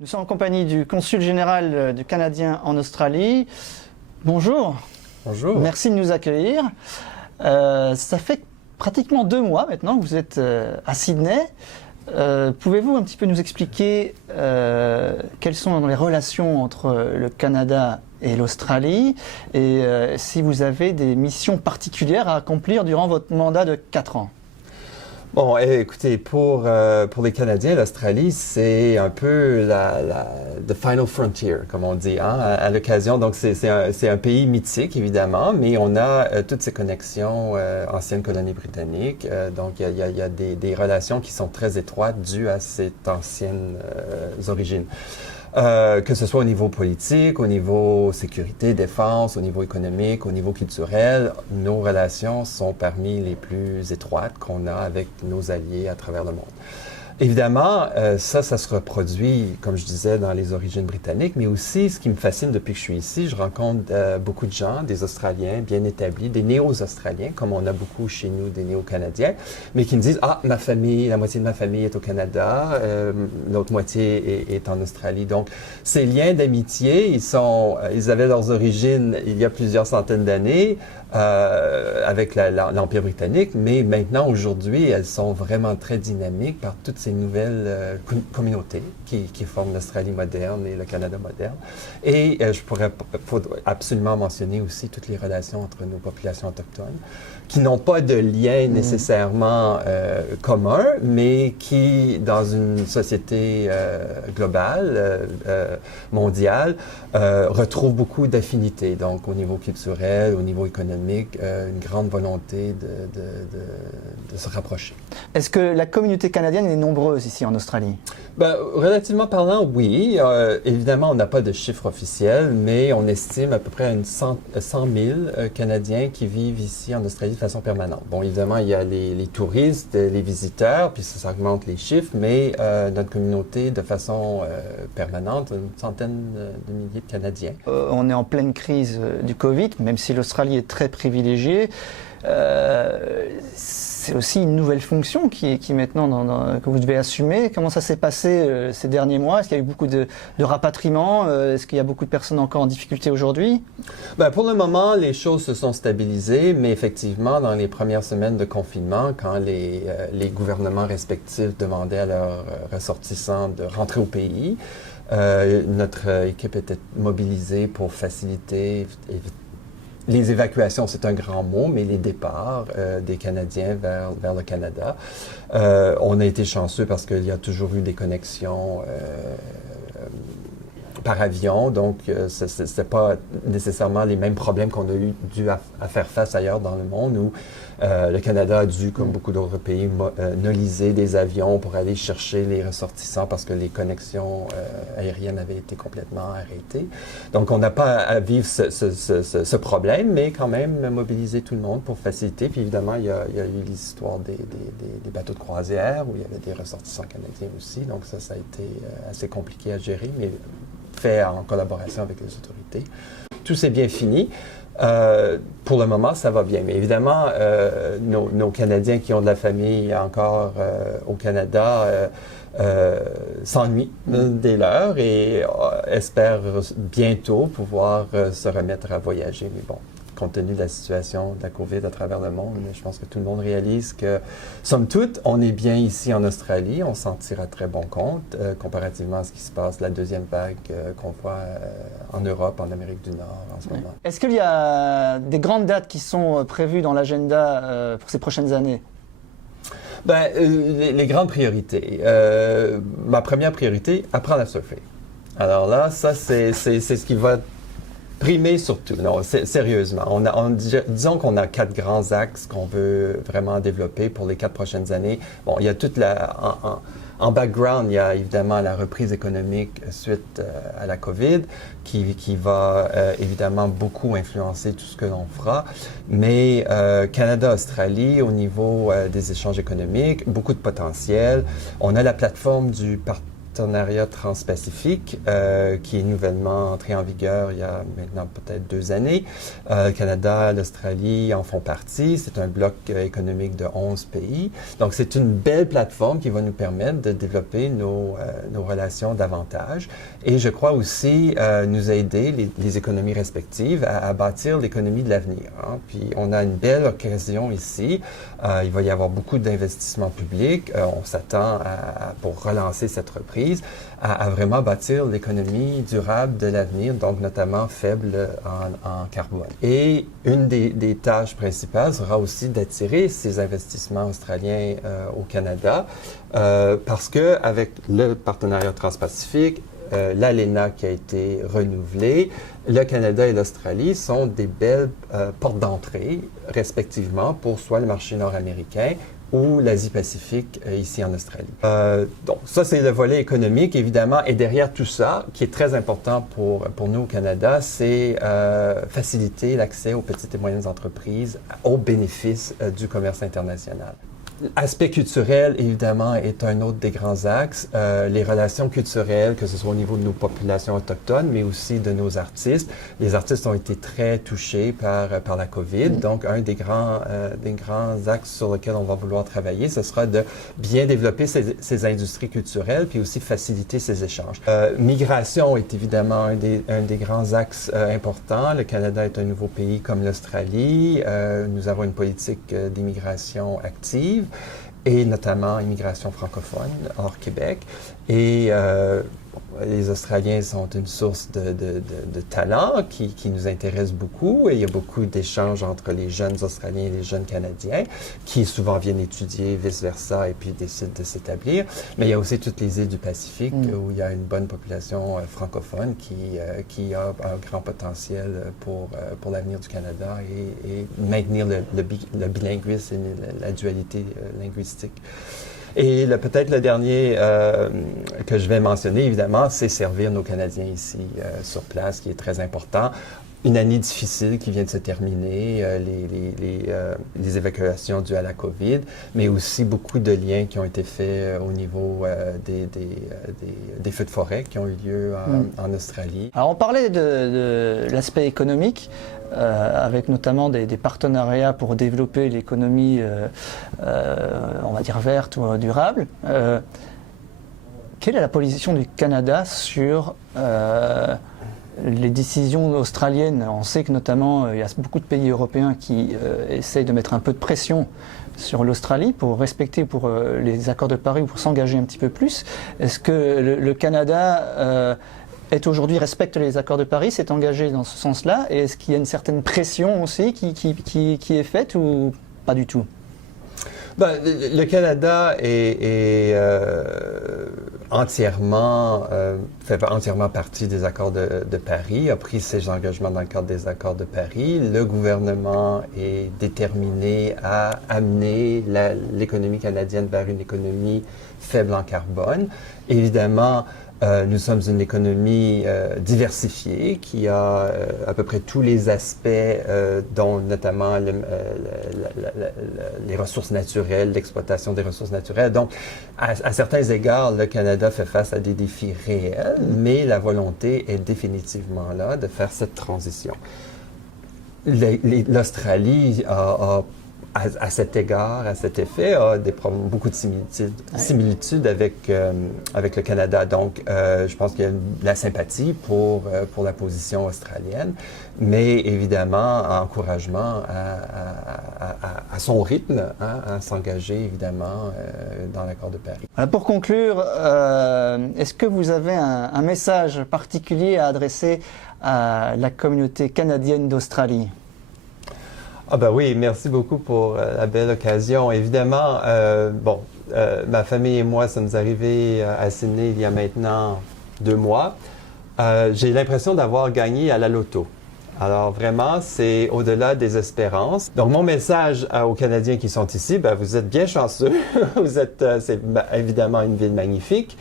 Nous sommes en compagnie du consul général du Canadien en Australie. Bonjour. Bonjour. Merci de nous accueillir. Ça fait pratiquement 2 mois maintenant que vous êtes à Sydney. Pouvez-vous un petit peu nous expliquer quelles sont les relations entre le Canada et l'Australie et si vous avez des missions particulières à accomplir durant votre mandat de 4 ans? Bon, écoutez, pour les Canadiens, l'Australie, c'est un peu the final frontier, comme on dit, hein, à l'occasion. Donc, c'est un pays mythique, évidemment, mais on a toutes ces connexions anciennes colonies britanniques. Donc, il y a des relations qui sont très étroites dues à ces anciennes origines. Que ce soit au niveau politique, au niveau sécurité, défense, au niveau économique, au niveau culturel, nos relations sont parmi les plus étroites qu'on a avec nos alliés à travers le monde. Évidemment, ça se reproduit, comme je disais, dans les origines britanniques, mais aussi, ce qui me fascine depuis que je suis ici, je rencontre beaucoup de gens, des Australiens bien établis, des néo-Australiens, comme on a beaucoup chez nous des néo-Canadiens, mais qui me disent « Ah, ma famille, la moitié de ma famille est au Canada, l'autre moitié est en Australie. » Donc, ces liens d'amitié, ils avaient leurs origines il y a plusieurs centaines d'années, avec l'Empire britannique, mais maintenant, aujourd'hui, elles sont vraiment très dynamiques par toutes ces nouvelles communautés qui forment l'Australie moderne et le Canada moderne. Et faut absolument mentionner aussi toutes les relations entre nos populations autochtones, qui n'ont pas de lien nécessairement commun, mais qui, dans une société globale, mondiale, retrouvent beaucoup d'affinités. Donc, au niveau culturel, au niveau économique, une grande volonté de se rapprocher. Est-ce que la communauté canadienne est nombreuse ici en Australie? Ben, relativement parlant, oui. Évidemment, on n'a pas de chiffre officiel, mais on estime à peu près 100 000 Canadiens qui vivent ici en Australie de façon permanente. Bon, évidemment, il y a les touristes, les visiteurs, puis ça augmente les chiffres, mais notre communauté, de façon permanente, une centaine de milliers de Canadiens. On est en pleine crise du Covid, même si l'Australie est très privilégiée. C'est aussi une nouvelle fonction qui maintenant que vous devez assumer. Comment ça s'est passé ces derniers mois? Est-ce qu'il y a eu beaucoup de rapatriements? Est-ce qu'il y a beaucoup de personnes encore en difficulté aujourd'hui? Ben, pour le moment, les choses se sont stabilisées, mais effectivement, dans les premières semaines de confinement, quand les gouvernements respectifs demandaient à leurs ressortissants de rentrer au pays, notre équipe était mobilisée pour faciliter les évacuations, c'est un grand mot, mais les départs des Canadiens vers le Canada. On a été chanceux parce qu'il y a toujours eu des connexions par avion, donc ce n'était pas nécessairement les mêmes problèmes qu'on a dû à faire face ailleurs dans le monde, où le Canada a dû, comme beaucoup d'autres pays, noliser des avions pour aller chercher les ressortissants parce que les connexions aériennes avaient été complètement arrêtées. Donc, on n'a pas à vivre ce problème, mais quand même mobiliser tout le monde pour faciliter. Puis évidemment, il y a eu l'histoire des bateaux de croisière où il y avait des ressortissants canadiens aussi. Donc, ça a été assez compliqué à gérer, mais fait en collaboration avec les autorités. Tout s'est bien fini. Pour le moment, ça va bien. Mais évidemment, nos Canadiens qui ont de la famille encore au Canada s'ennuient des leurs et espèrent bientôt pouvoir se remettre à voyager. Mais bon, compte tenu de la situation de la COVID à travers le monde, je pense que tout le monde réalise que, somme toute, on est bien ici en Australie. On s'en tire à très bon compte, comparativement à ce qui se passe, la deuxième vague qu'on voit en Europe, en Amérique du Nord en ce moment. Est-ce qu'il y a des grandes dates qui sont prévues dans l'agenda pour ces prochaines années? Ben, les grandes priorités. Ma première priorité, apprendre à surfer. Alors là, ça, c'est ce qui va primer surtout. Non, sérieusement. Disons qu'on a 4 grands axes qu'on veut vraiment développer pour les 4 prochaines années. Bon, il y a toute en background, il y a évidemment la reprise économique suite à la COVID qui va évidemment beaucoup influencer tout ce que l'on fera. Mais Canada-Australie, au niveau des échanges économiques, beaucoup de potentiel. On a la plateforme du partenariat transpacifique qui est nouvellement entré en vigueur il y a maintenant peut-être 2 années. Le Canada, l'Australie en font partie. C'est un bloc économique de 11 pays. Donc, c'est une belle plateforme qui va nous permettre de développer nos relations davantage. Et je crois aussi nous aider, les économies respectives, à bâtir l'économie de l'avenir. Hein. Puis, on a une belle occasion ici. Il va y avoir beaucoup d'investissements publics. On s'attend pour relancer cette reprise, à vraiment bâtir l'économie durable de l'avenir, donc notamment faible en carbone. Et une des tâches principales sera aussi d'attirer ces investissements australiens au Canada, parce que avec le partenariat transpacifique, l'ALENA qui a été renouvelée, le Canada et l'Australie sont des belles portes d'entrée, respectivement, pour soit le marché nord-américain ou l'Asie-Pacifique ici en Australie. Donc, ça, c'est le volet économique, évidemment. Et derrière tout ça, qui est très important pour nous au Canada, c'est faciliter l'accès aux petites et moyennes entreprises au bénéfice du commerce international. L'aspect culturel, évidemment, est un autre des grands axes. Les relations culturelles, que ce soit au niveau de nos populations autochtones, mais aussi de nos artistes. Les artistes ont été très touchés par la COVID. Donc, un des grands axes sur lesquels on va vouloir travailler, ce sera de bien développer ces industries culturelles, puis aussi faciliter ces échanges. Migration est évidemment un des grands axes importants. Le Canada est un nouveau pays comme l'Australie. Nous avons une politique d'immigration active, et notamment immigration francophone hors Québec. Et les Australiens sont une source de talent qui nous intéresse beaucoup. Et il y a beaucoup d'échanges entre les jeunes Australiens et les jeunes Canadiens qui souvent viennent étudier, vice-versa, et puis décident de s'établir. Mais il y a aussi toutes les îles du Pacifique où il y a une bonne population francophone qui a un grand potentiel pour l'avenir du Canada et maintenir le bilinguisme et la dualité linguistique. Et peut-être le dernier que je vais mentionner, évidemment, c'est servir nos Canadiens ici sur place, qui est très important. Une année difficile qui vient de se terminer, les évacuations dues à la COVID, mais aussi beaucoup de liens qui ont été faits au niveau des feux de forêt qui ont eu lieu en Australie. Alors on parlait de l'aspect économique, avec notamment des partenariats pour développer l'économie, on va dire verte ou durable. Quelle est la position du Canada sur les décisions australiennes? On sait que notamment il y a beaucoup de pays européens qui essayent de mettre un peu de pression sur l'Australie pour respecter les accords de Paris ou pour s'engager un petit peu plus. Est-ce que le Canada respecte les accords de Paris, s'est engagé dans ce sens-là? Et est-ce qu'il y a une certaine pression aussi qui est faite ou pas du tout? Le Canada fait entièrement partie des accords de Paris, a pris ses engagements dans le cadre des accords de Paris. Le gouvernement est déterminé à amener l'économie canadienne vers une économie faible en carbone. Évidemment, nous sommes une économie diversifiée qui a à peu près tous les aspects, dont notamment les ressources naturelles, l'exploitation des ressources naturelles. Donc, à certains égards, le Canada fait face à des défis réels, mais la volonté est définitivement là de faire cette transition. L'Australie à cet égard, à cet effet, a beaucoup de similitudes avec le Canada. Donc, je pense qu'il y a de la sympathie pour la position australienne, mais évidemment, encouragement à son rythme, à s'engager évidemment dans l'accord de Paris. Alors pour conclure, est-ce que vous avez un message particulier à adresser à la communauté canadienne d'Australie? Ah ben oui, merci beaucoup pour la belle occasion. Évidemment, ma famille et moi sommes arrivés à Sydney il y a maintenant 2 mois. J'ai l'impression d'avoir gagné à la loto. Alors vraiment, c'est au-delà des espérances. Donc mon message aux Canadiens qui sont ici, vous êtes bien chanceux. C'est évidemment une ville magnifique.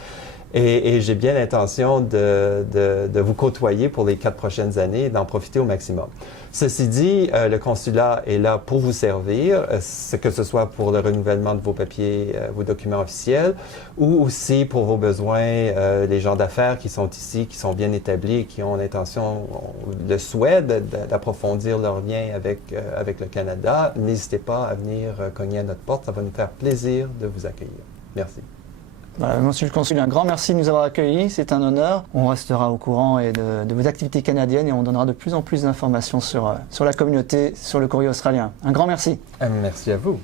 Et j'ai bien l'intention de vous côtoyer pour les 4 prochaines années et d'en profiter au maximum. Ceci dit, le consulat est là pour vous servir, que ce soit pour le renouvellement de vos papiers, vos documents officiels, ou aussi pour vos besoins, les gens d'affaires qui sont ici, qui sont bien établis et qui ont l'intention, le souhait d'approfondir leur lien avec le Canada. N'hésitez pas à venir cogner à notre porte, ça va nous faire plaisir de vous accueillir. Merci. Voilà, Monsieur le Consul, un grand merci de nous avoir accueillis, c'est un honneur. On restera au courant de vos activités canadiennes et on donnera de plus en plus d'informations sur la communauté, sur le courrier australien. Un grand merci. Merci à vous.